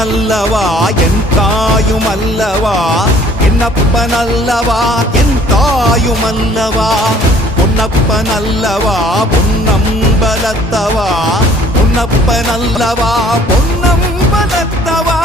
நல்லவா என் தாயும் அல்லவா, என்னப்ப நல்லவா என் தாயும் அல்லவா, பொன்னப்ப நல்லவா பொன்னம்பலத்தவா, பொன்னப்ப நல்லவா பொன்னம்பலத்தவா.